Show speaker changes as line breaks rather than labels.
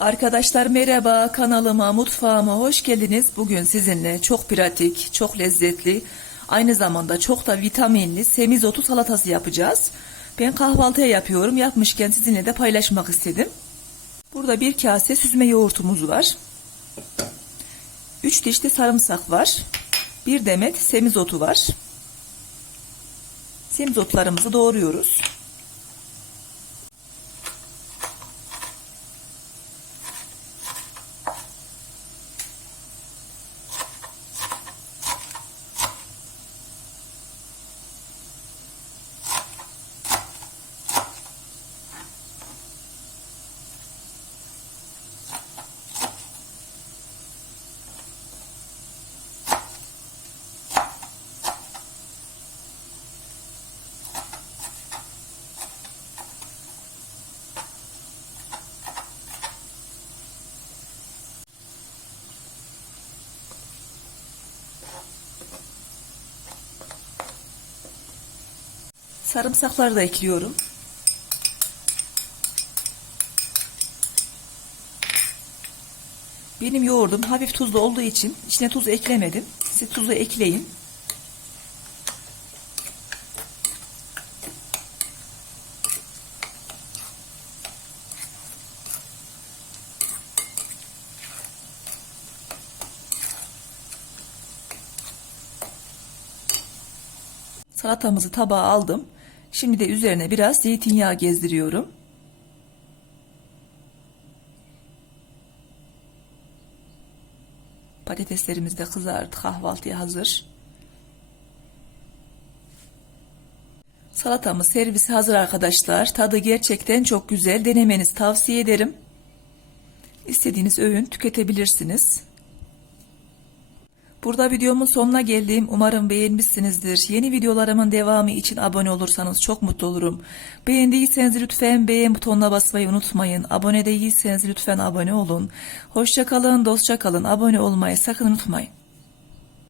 Arkadaşlar merhaba kanalıma mutfağıma hoş geldiniz. Bugün sizinle çok pratik, çok lezzetli, aynı zamanda çok da vitaminli semizotu salatası yapacağız. Ben kahvaltıya yapıyorum. Yapmışken sizinle de paylaşmak istedim. Burada bir kase süzme yoğurtumuz var. 3 diş de sarımsak var. Bir demet semizotu var. Semizotlarımızı doğruyoruz. Sarımsakları da ekliyorum. Benim yoğurdum hafif tuzlu olduğu için içine tuz eklemedim. Siz tuzu ekleyin. Salatamızı tabağa aldım. Şimdi de üzerine biraz zeytinyağı gezdiriyorum. Patateslerimiz de kızardı. Kahvaltıya hazır. Salatamız servisi hazır arkadaşlar. Tadı gerçekten çok güzel. Denemenizi tavsiye ederim. İstediğiniz öğün tüketebilirsiniz. Burada videomun sonuna geldim. Umarım beğenmişsinizdir. Yeni videolarımın devamı için abone olursanız çok mutlu olurum. Beğendiyseniz lütfen beğen butonuna basmayı unutmayın. Abone değilseniz lütfen abone olun. Hoşça kalın, dostça kalın. Abone olmayı sakın unutmayın.